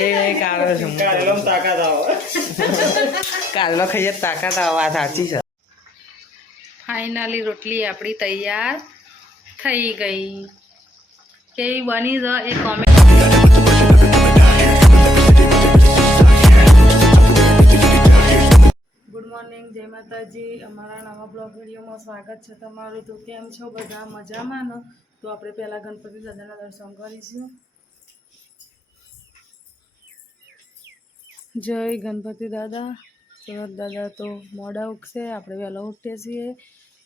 એ કાળો છે તાકાત આવે. કાલનો ખાઈએ તાકાત આવે વાત સાચી છે. ફાઇનલી રોટલી આપણી તૈયાર થઈ ગઈ. કેવી બની જ એ કોમેન્ટ ગુડ મોર્નિંગ જય માતાજી. અમારા નવા બ્લોગ વિડીયોમાં સ્વાગત છે તમારું. તો કેમ છો? બધા મજામાં ને? તો આપણે પહેલાં ગણપતિ દાદાના દર્શન કરીશું. જય ગણપતિ દાદા. સુરત દાદા તો મોડા ઉઠશે આપણે વહેલા ઉઠીએ છીએ.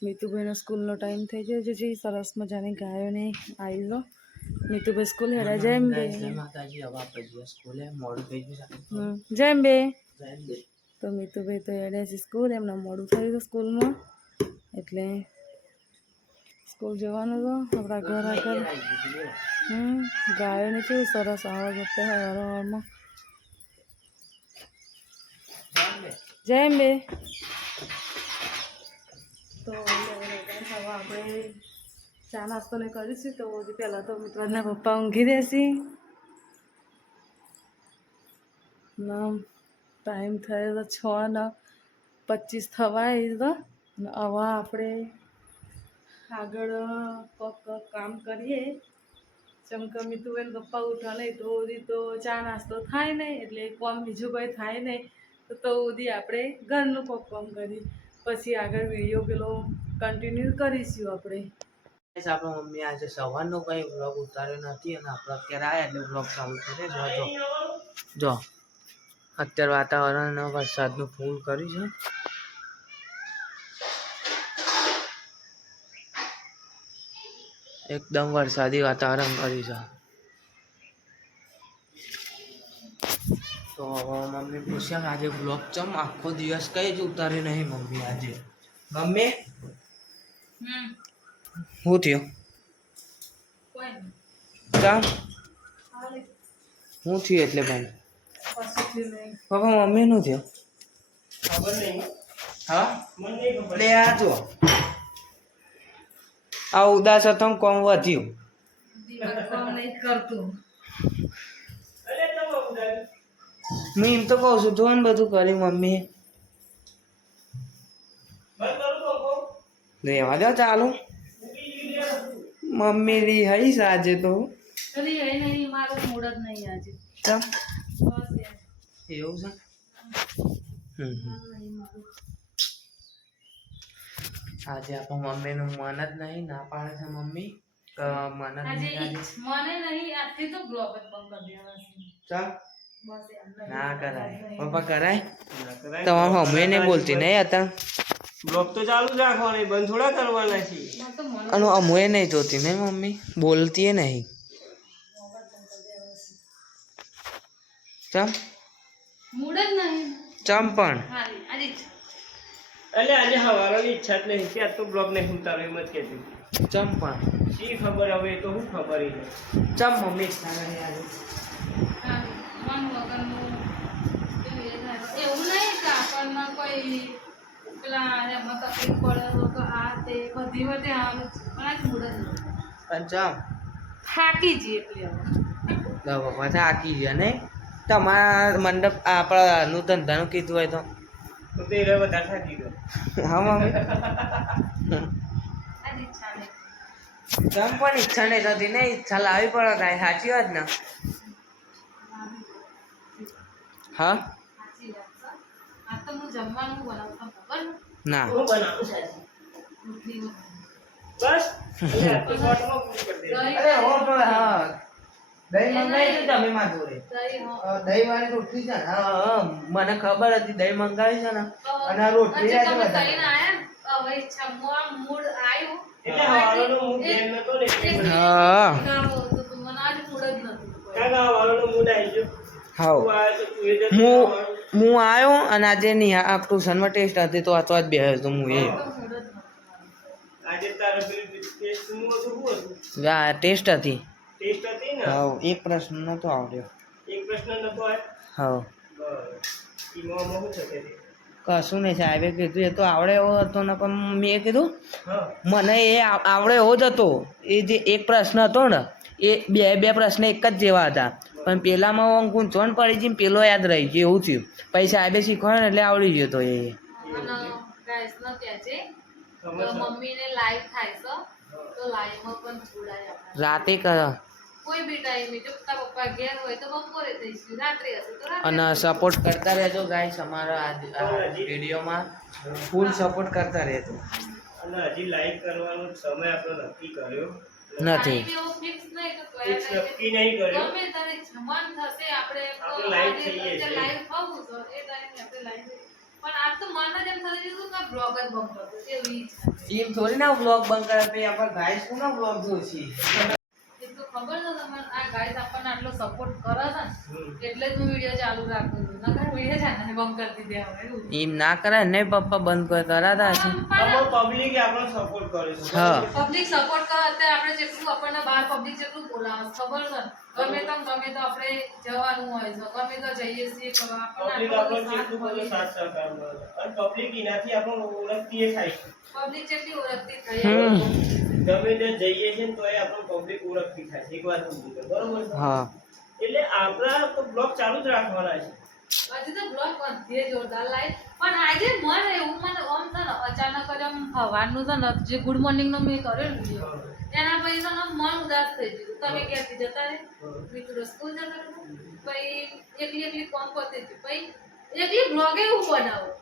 મીતુભાઈનો સ્કૂલનો ટાઈમ થઈ ગયો છે. સરસ મજાની ગાયોને આવી ગયો મીતુભાઈ સ્કૂલ. હેરા જેમ બે. જેમ બે. તો મીતુભાઈ તો હેડે છે સ્કૂલ. એમને મોડું થયું હતું સ્કૂલમાં. એટલે સ્કૂલ જવાનું તો આપણા ઘર આગળ. હમ ગાયોને કેવું સરસ આવાજ આપતો હોય હવારમાં. જેમ અંબે તો હવે આપણે ચા નાસ્તો ને કરીશું. તો પહેલાં તો મિત્રના પપ્પા ઊંઘી દેશી. ટાઈમ થયો તો છ ને પચીસ થવાય તો. હવે આપણે આગળ કોક કામ કરીએ. ચમકમી તું એને પપ્પા ઉઠા નહીં તો તો ચા નાસ્તો થાય નહીં. એટલે કોમ બીજું કોઈ થાય નહીં. તો સુધી આપણે ઘરનું કામ કરી. પછી આગળ વીડિયો પેલો કન્ટિન્યુ કરીશું આપણે. આપણા મમ્મી આજે સવારનો કંઈ વ્લોગ ઉતાર્યો નથી અને આપણે અત્યારે આવ્યા એટલે વ્લોગ ચાલુ કરે જો જો. જો. અત્યારે વાતાવરણ વરસાદનું ફૂલ કર્યું છે. એકદમ વરસાદી વાતાવરણ કર્યું છે. તો હવે મમ્મી પૂછ્યા આજે બ્લોગ ચમ આખો દિવસ કઈ જ ઉતારે નહીં મમ્મી આજે? મમ્મી શું થયું? કામ શું થયું એટલે ભાઈ? પપ્પા મમ્મી નું થયું? ખબર નહીં. હા? મને નહીં ખબર. એટલે આ જો આ ઉદાસ હતો કોમ વધ્યું. કરતું. હું એમ તો કહું છું જો ને બધું કર્યું મમ્મી. રહેવા દો ચાલુ. મમ્મી રી હઈશ આજે તો. એવું છે. આજે આપણે મમ્મીનું મન જ નહીં ના પાડે છે મમ્મી. મન જ નહીં મને નહીં આજથી તો બ્લોગ જ બંધ કરી દેવાના છે. ના કરાય. પપ્પા કરાય? ના કરાય. તમારું હમણાં નહીં બોલતી નહીં હતા બ્લોગ તો ચાલુ જ રાખવાનો બંધ થોડા કરવાના છે. મને તો મને અને અમુએ નહીં જોતી નહીં મમ્મી? બોલતી એ નહીં. ચમ? મૂડ જ નહીં. ચમ પણ? હારી આજે જ. એટલે આજે હવારોની ઈચ્છા જ નહીં કે આજ તો બ્લોગ નહીં ઉતારો એમ જ કહેતી. ચમ પણ? શી ખબર હવે એ તો શું ખબર એને ચમ મમ્મી? ઈચ્છા નહીં આજે હારી. મન વગરનું એવું એ થાય. એવું નહીં કે આપણને કોઈ પેલા એમાં તકલીફ પડે તો આ તે બધી વખતે આનું પણ જ નહીં. પણ થાકી જઈએ એટલે હવે. થાકી ગયા નહીં. તમારા મંડપ આપણાનું ધંધાનું કીધું હોય તો. હા મમ્મી. નહીં. ચમ પણ ઈચ્છા નહીં થતી ને ઈચ્છા લાવી પડે કાંઈ. સાચી વાત ને? હા હું ને? હું. બસ દહીં- અરે હો પણ હા દહીં મંગાવી છે તમે મારા જોડે દહીં હો. વાળી રોટલી છે ને હા હા મને ખબર હતી દહીં મંગાવી છે ને અને આ રોટલી આજે તમે વધારે. હા હું હું આવ્યો અને આજે નહીં આ ટ્યુશનમાં ટેસ્ટ હતી તો આ તો આજ બેહ્યો તો હું એ પેલું ટેસ્ટ હતું. હાવ એક પ્રશ્ન નતો આવડ્યો. એક પ્રશ્ન નતો તે? કશું નહીં સાહેબે કીધું એ તો આવડે એવો હતો ને પણ મેં કીધું મને એ આવડે એવો જ હતો. એ જે એક પ્રશ્ન હતો ને એ બે બે પ્રશ્ન એક જ જેવા હતા. પણ પેલામાં હું ગૂંચવણ પડી ને પેલો યાદ રહી ગયો એવું થયું. પૈસા સાહેબે શીખવાડ્યું ને એટલે આવડી ગયો તો એ. રાતે કર અને સપોર્ટ કરતા રહેજો ગાઈસ અમારા આ વિડીયોમાં. ફૂલ સપોર્ટ કરતા રહેજો. અને હજી લાઈક કરવાનો સમય આપણો નક્કી કર્યો. નથી. એમ થાય થોડી ના બ્લોગ બંધ કરે પછી આપણે શું ના બ્લોગ જોશી? ખબર છે તમને આ ગાઈસ આપણને આટલો સપોર્ટ કરે છે એટલે જ હું વીડિયો ચાલુ રાખું છું નકર વીડિયો છે ને બંધ કરી દીધી હવે એમ ના કરે ને પપ્પા બંધ કરે કરાતા હશે આમાં પબ્લિક આપણો સપોર્ટ કરે છે હા. પબ્લિક સપોર્ટ કરે અત્યારે આપણે જેટલું આપણને બહાર પબ્લિક જેટલું બોલાવે ખબર છે ને? ગમે તો ગમે તો આપણે જવાનું હોય છે ગમે તો જઈએ છીએ. આપણને પબ્લિક આપણો જેટલું બોલે સાથ સહકાર કરે અને પબ્લિક એનાથી આપણો ઓળખતી થાય પબ્લિક જેટલી ઓળખતી હમ. ગમે ત્યાં જઈએ છે તો એ આપણો પબ્લિક ઓળખતી થાય છે એક વાત સમજી લો. બરોબર હા. એટલે આપણા તો બ્લોગ ચાલુ જ રાખવાના છે. હજી તો બ્લોગ છે જોરદાર લાઈવ પણ આજે મને એવું મને આમ તો ને અચાનક જ આમ હવાનું તો ને જે ગુડ મોર્નિંગ નો મેં કરેલું છે એના પછી તો મન ઉદાસ થઈ ગયું. તમે ક્યાંથી જતા રે મિત્રો સ્કૂલ જતા રહે. પછી એકલી એકલી કોમ પતી હતી પછી એકલી બ્લોગે હું બનાવું.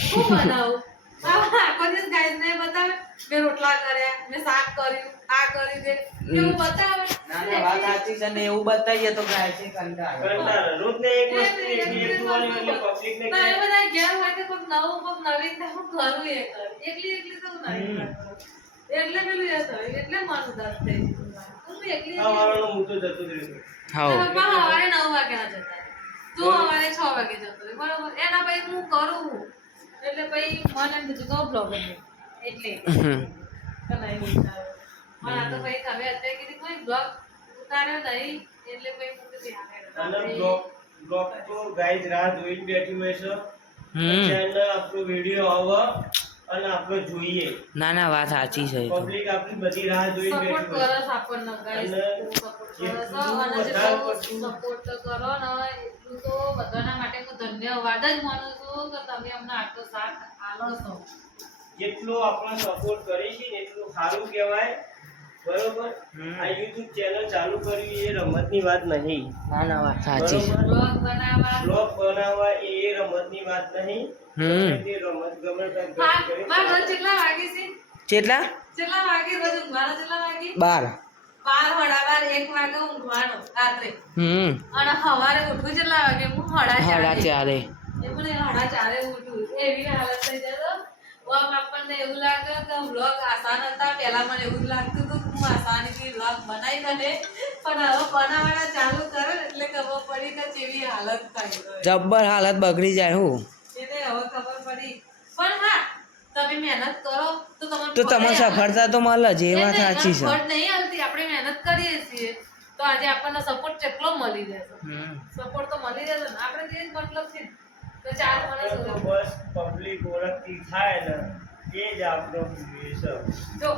શું બનાવું? આખો દિવસ ગાઈસ ને બતાવે. મેં રોટલા કર્યા મેં શાક કર્યું આ કર્યું તે એવું બતાવે. ના ના વાત સાચી છે ને એવું બતાવીએ તો ગાય છે કંટાળો. કંટાળો. રોજ ને એક વસ્તુ એકલી જોવાની એટલે પબ્લિકને તો એ બધા ઘેર હોય કે કોઈક નવું કોઈક નવીન નવું કરવું એ કરે. એકલી એકલી તો નહીં એટલે પેલું એ થયું એટલે મન ઉદાસ થઈ ગયું. એકલી જતો રહ્યો. હા પપ્પા સવારે નવ વાગ્યા જતા તું સવારે છ વાગે જતો. બરોબર. એના પછી હું કરું? એટલે પછી મને એમ બીજું એટલે. તો નહીં ઉતાર્યો. પણ આ તો પછી તમે અત્યારે કીધું કોઈ બ્લોગ ઉતાર્યો નહીં. એટલે પછી બ્લોગ તો ગાઈઝ રાહ જોઈને બેઠી હોય છે. આપણો વીડિયો આવે અને આપણે જોઈએ. ના ના વાત સાચી છે પબ્લિક આપણી બધી રાહ સપોર્ટ કરો આપણને કરો. અને જેટલો પડતું- કરો ને એટલું તો બધાના માટે હું ધન્યવાદ જ માનું છું કે તમે અમને આટલો સાથ આલો છો જેટલો આપણે સપોર્ટ કરીશું એટલું સારું કહેવાય. બરોબર? આ યુટ્યુબ ચેનલ ચાલુ કરવી એ રમતની વાત નહીં. ના ના વાત સાચી છે. બ્લોગ બનાવવા બ્લોગ બનાવવા એ એ રમતની વાત નહીં. હમ. તે રમત ગમે કરી માર કેટલા વાગે છે? કેટલા કેટલા વાગે રોજ મારા કેટલા વાગે? 12 બાર બાર એક વાગે ઊંઘવાનો રાત્રે. હમ. અને સવારે ઉઠું કેટલા વાગે? હું હડા ચારે. ચારે. એ હાડા ચારે ઉઠું એવી હાલત થઈ જાય તો. આમ આપણને એવું લાગે કે વ્લોગ આસાન હતા. પહેલાં મને એવું જ લાગતું હતું કે હું આસાનીથી વ્લોગ બનાવી દે પણ હવે બનાવવાના ચાલુ કરે એટલે ખબર પડી કે કેવી હાલત થાય. જબ્બર હાલત બગડી જાય હું. એટલે હવે ખબર પડી. પણ હા તમે મહેનત કરો તો તમને તો તમને સફળતા તો મળે જ એ વાત સાચી છે. ફળ નહીં આવતી આપણે મહેનત કરીએ છીએ. તો આજે આપણને સપોર્ટ કેટલો મળી જશે સપોર્ટ તો મળી જશે ને. આપણે તે મતલબ છે. તો ચાર માણસ બસ પબ્લિક ઓળખતી થાય ને એ જ આપણો ઉદ્દેશ જો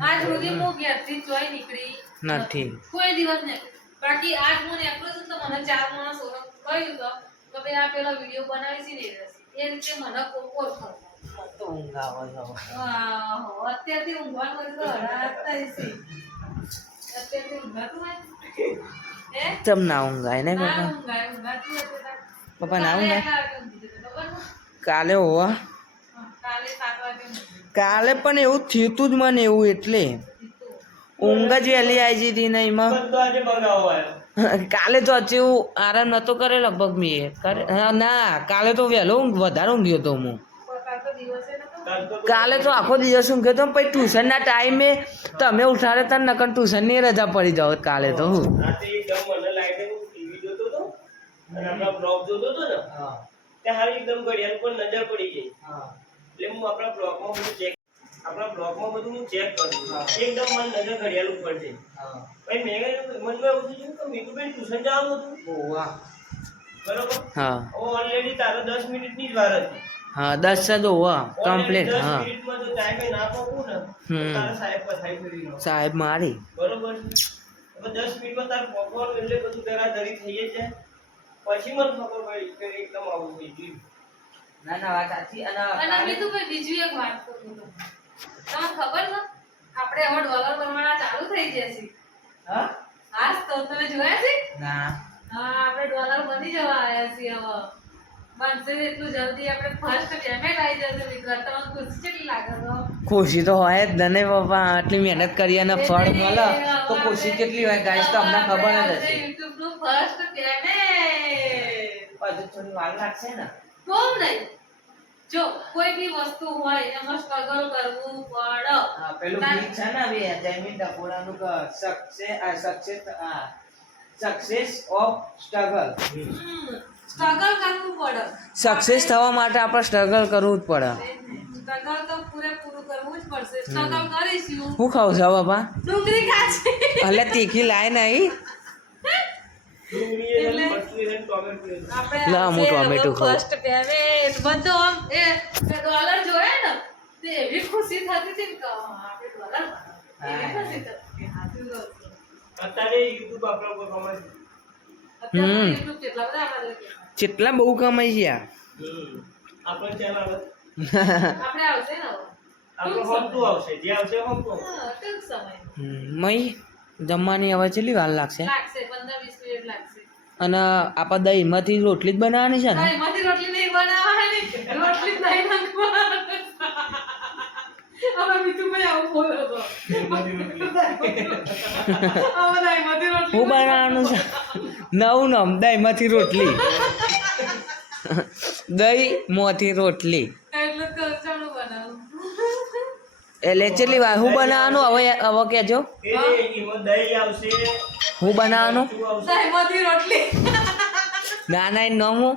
આજ સુધી હું ઘેરથી જોઈ નીકળી નથી. કોઈ દિવસ નહીં. બાકી આજ હું નીકળું છું તો મને ચાર માણસ ઓળખ કહ્યું તો કે ભાઈ આ પેલો વીડિયો બનાવી છે ને એ. રીતે મને કો- થતો તો ઊંઘ આવે છે હવે. આહો, અત્યારથી ઊંઘવાનું હોય તો હરાત થાય છે અત્યારથી ઊંઘાતું હોય? ચમ ના ઊંઘાય ને ના પપ્પા પપ્પા ના? કાલે હોવા. કાલે પણ એવું થયું જ મને એવું એટલે. ઊંઘ જ વહેલી આવી જતી હતી ને એમાં. કાલે તો હજી આરામ નતો કર્યો લગભગ મેં. કરે ના, કાલે તો વહેલો ઊંઘ, વધારે ઊંઘ્યો હતો હું. કાલ તો આખો દિવસ ઊંઘ્યો હતો પછી ટ્યુશનના ટાઈમે તમે ઉઠાડે તને નકર ટ્યુશનની રજા પડી જાઓ કાલે તો હું. અને આપણા બ્લોગ જોતો હતો ને હાલ એકદમ ઘડિયાળ પર નજર પડી ગઈ. એટલે હું આપણા બ્લોગમાં બધું ચેક આપણા બ્લોગમાં બધું હું ચેક કરું એકદમ મને નજર ઘડિયાળ ઉપર છે. પછી મેં મનમાં એવું થયું કે મીઠુભાઈ ટ્યુશન જવાનું હતું. બરોબર? હા. ઓલરેડી તારો દસ મિનિટની જ વાર હતી. હા દસ જ હોવા Already કમ્પ્લીટ દસ હા. સાહેબ મારી. બરોબર? દસ મિનિટમાં તાર પકવાનું એટલે બધું ધરાધરી થઈ જાય પછી મને ખબર પડી કે એકદમ આવું થઈ ગયું ના ના વાત સાચી. અને અને બીજું કોઈ બીજું એક વાત કરું તમને તમને ખબર છે? આપણે હવે ડોલર પ્રમાણે ચાલુ થઈ જશે હા? હાસ તો તમે જોયા છે? ના. હા આપણે ડોલર બની જવા આવ્યા છીએ હવે. બનશે એટલું જલ્દી. આપણે ફર્સ્ટ પેમેન્ટ આવી જશે મિત્રો. તમને ખુશી કેટલી લાગે તો ખુશી તો હોય જ ને પપ્પા આટલી મહેનત કરી અને ફળ મળે. તો ખુશી કેટલી હોય ગાઈસ તો અમને ખબર જ હશે. યુટ્યુબનું ફર્સ્ટ પેમેન્ટ હજુ થોડી વાર લાગશે ને. બહુ નહીં. જો કોઈ બી વસ્તુ હોય એમાં સ્ટ્રગલ કરવું પડે. હા, પેલું ગીત છે ને હવે જયમીન ડફોડાનું સક્સેસ આ સક્સેસ આ સક્સેસ ઓફ સ્ટ્રગલ સ્ટ્રગલ કરવું પડે. સક્સેસ થવા માટે આપણે સ્ટ્રગલ કરવું જ પડે. સ્ટ્રગલ તો પૂરેપૂરું કરવું જ પડશે. સ્ટ્રગલ કરીશું. હું ખાવ છો બાપા? ડુંગળી ખાશે એટલે તીખી લાય નહીં. ડુંગળી ને મરચું એ ને ટોમેટો એ ને. આપણે લા, હું ટોમેટો ખાઉં. ફર્સ્ટ પેમેન્ટ બધો આમ એ ડોલર જોયા ને તે એવી ખુશી થતી હતી ને કે હા, આપણે ડોલર એવી ખુશી થતી હતી. હાચું કહું છું. અત્યારે યુટ્યુબ આપણા પર કમાય છે. અત્યારે હમ. YouTube કેટલા બધા આપણા જોડે છે. જેટલા બહુ કમાઈ છે આ. હમ. આપણો ચેનલ આપણે આવશે ને હવે. આપણો હમતું આવશે જે આવશે હમતું આવશે. હા, ટૂંક સમય હમ, મય જમવાની હવે કેટલી વાર લાગશે લાગશે પંદર વીસ મિનિટ લાગશે અને આપણે દહીંમાંથી રોટલી જ બનાવવાની છે ને? હા, એમાંથી રોટલી નહીં બનાવવાની. રોટલી જ નહીં નાખવાની હવે મિતુભાઈ આવું બોલો છો હવે દહીંમાંથી રોટલી હું બનાવવાનું છે? નવું નામ દહીંમાંથી રોટલી. દહીં મોથી રોટલી. એટલે કચોળું બનાવું. એટલે કેટલી વાર? હું બનાવવાનું? હવે હવે કહેજો. દહીં આવશે હું બનાવવાનું? દહીંમાંથી રોટલી. ના ના નામ નમું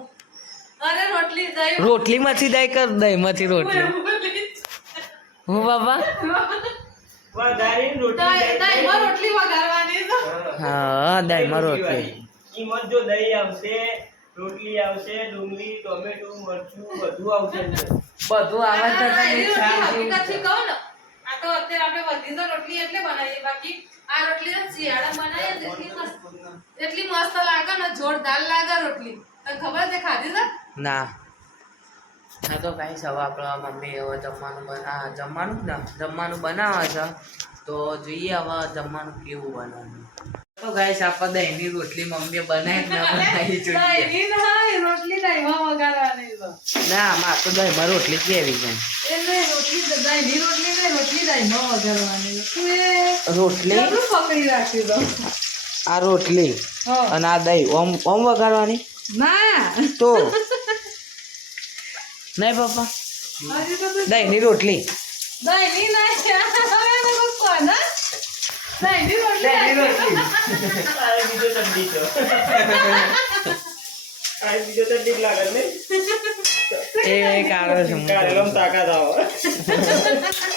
અરે રોટલી દહીં રોટલીમાંથી દહીં કર દહીંમાંથી રોટલી. હું બાબા. હા. દહીંમાં રોટલી. જો દહીં આવશે રોટલી આવશે ડુંગળી ટોમેટો મરચું બધું આવશે બધું આવે તો તમે કહું ને, તો અત્યારે આપણે વધી તો રોટલી એટલે બનાવીએ, બાકી આ રોટલી તો શિયાળામાં બનાવીએ એટલી મસ્ત. એટલી મસ્ત લાગે ને, જોરદાર લાગે રોટલી. તને ખબર છે ખાધી છે? ના. હા તો કાંઈ હવે આપણા મમ્મી હવે જમવાનું બના, જમવાનું ને, જમવાનું બનાવે છે. તો જોઈએ હવે જમવાનું કેવું બનાવવાનું તો ગાઈસ આપણે દહીંની રોટલી મમ્મીએ બનાવી ના બનાવી જોઈએ. રોટલી દહીંમાં વઘારવાની છે. ના માર તો દહીંમાં રોટલી કેવી છે. એટલે રોટલી દહીંની રોટલી ને રોટલી દહીંમાં પકડી રાખી આ રોટલી અને આ દહીં ઓમ ઓમ વગાડવાની? ના. તો? નહીં પપ્પા? દહીં ની દહીંની રોટલી. દહીંની ને? એ કાળો છે હું કારેલામાં તાકાત આવે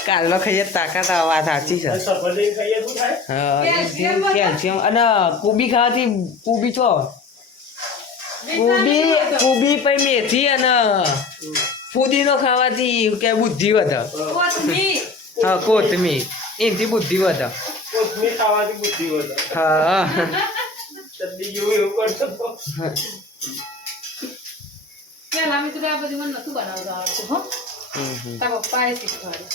કાલનો ખાઈએ તો તાકાત આવે વાત સાચી છે કેલ્શિયમ અને કુબી ખાવાથી કુબી છો કુબી કુબી પછી મેથી અને ફુદીનો ખાવાથી કે બુદ્ધિ વધે કોથમીર હા કોથમીર એથી બુદ્ધિ વધે બુદ્ધિ હા. જેવું એવું કરતો મિત્રો આ બધી મને નતું બનાવતા આવડતું હો. હમ, હમ. તારા પપ્પાએ શીખવાડ્યું.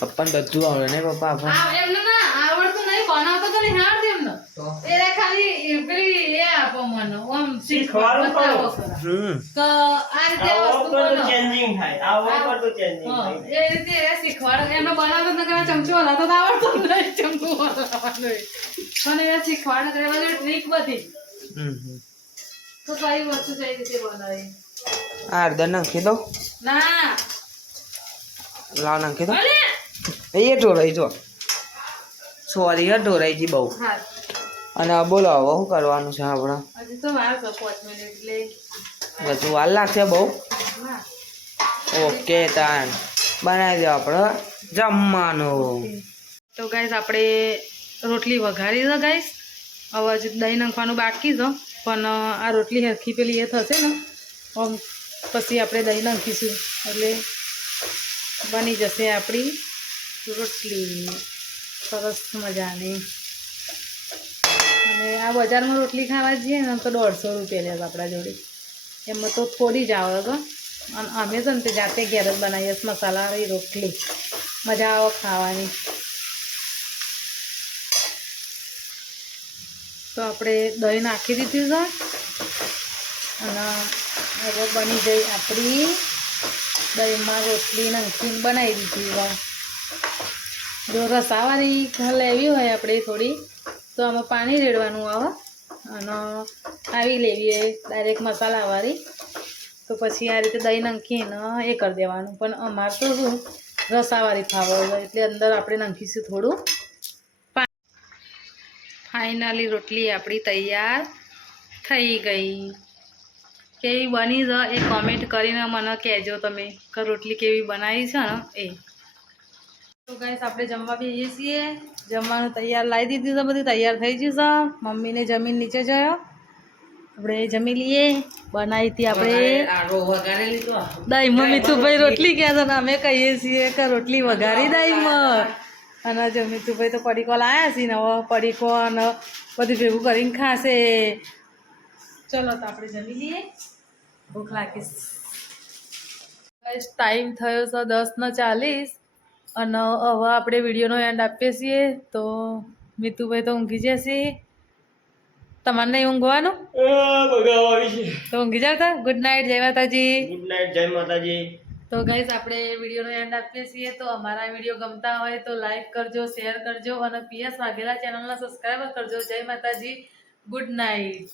પપ્પાને બધું આવડે ને પપ્પા આપણે એમને ના આવડતું નહીં બનાવતો તો નહીં આવડતું એમને એ ખાલી એ પેલી એ આપો મને શીખવાડું આ રીતે વસ્તુ બનો. ચેન્જિંગ થાય. તો ચેન્જિંગ થાય. એ રીતે એ શીખવાડે. ચમચો હલાવતો તો નહીં ચમચો હલાવવાનો મને એ શીખવાડે તો ટ્રીક બધી. તો કઈ વસ્તુ કઈ રીતે બનાવી આ હળદર નાખી દો ના લાવ નાખી દો એ ઢોરાઈ જો સોરી હે ઢોરાઈ જી બહુ અને આ બોલો હવે શું કરવાનું છે આપણે હજી તો વાર છે પાંચ મિનિટ એટલે બધું વાર લાગશે બહુ? ઓકે તાન બનાવી દો આપણે જમવાનું. તો ગાઈસ, આપણે રોટલી વઘારી છે ગાઈસ. હવે હજી દહીં નાખવાનું બાકી છે, પણ આ રોટલી હરખી પેલી એ થશે ને, આમ પછી આપણે દહીં નાખીશું. એટલે બની જશે આપણી રોટલી. સરસ મજાની. અને આ બજારમાં રોટલી ખાવા જઈએ ને તો દોઢસો રૂપિયા લે આપણા જોડે. એમાં તો થોડી જ આવે તો અને અમે છે ને તે જાતે ઘેર જ બનાવીએ મસાલાવાળી રોટલી. મજા આવે ખાવાની. તો આપણે દહીં નાખી દીધું છે. અને હવે બની ગઈ આપણી દહીંમાં રોટલી નમકીન બનાવી દીધી છે. જો રસાવાળી લેવી હોય આપણે થોડી, તો આમાં પાણી રેડવાનું આવે. અને આવી લેવી હોય ડાયરેક્ટ મસાલાવાળી. તો પછી આ રીતે દહીં નાખીને એ કરી દેવાનું. પણ અમારે તો શું, રસાવાળી ખાવા એટલે અંદર આપણે નાખીશું થોડું ફાઇનલી રોટલી આપણી તૈયાર થઈ ગઈ. કેવી બની જ એ કોમેન્ટ કરીને મને કહેજો તમે, કે રોટલી કેવી બનાવી છે ને એ. તો ગાઈસ આપણે જમવા બેસીએ છીએ. જમવાનું તૈયાર લાવી દીધું છે, બધું તૈયાર થઈ ગયું છે. મમ્મીને જમીન નીચે જયો. આપણે જમી લઈએ. બનાવી હતી આપણે. આડો મમ્મી લીધો ભાઈ રોટલી ક્યાં છે ને અમે કહીએ છીએ કે રોટલી વઘારી દહીંમાં અને જમી તું ભાઈ તો પડીકો લાયા છે ને હવે પડીકો અને બધું ભેગું કરીને ખાશે. ચલો તો આપણે જમી લઈએ. ભૂખ લાગીશ ટાઈમ થયો છે દસ ને ચાલીસ. અને હવે આપણે વિડીયોનો એન્ડ આપીએ છીએ. તો મિતુભાઈ તો ઊંઘી જશે. તમારે નહીં ઊંઘવાનું? તો ઊંઘી જાવ તા. ગુડ નાઇટ જય માતાજી. ગુડ નાઇટ જય માતાજી. તો ગાઈઝ આપણે વિડીયોનો એન્ડ આપીએ છીએ. તો અમારા વીડિયો ગમતા હોય તો લાઈક કરજો શેર કરજો અને પીએસ વાઘેલા ચેનલને સબસ્ક્રાઈબ કરજો. જય માતાજી. Good night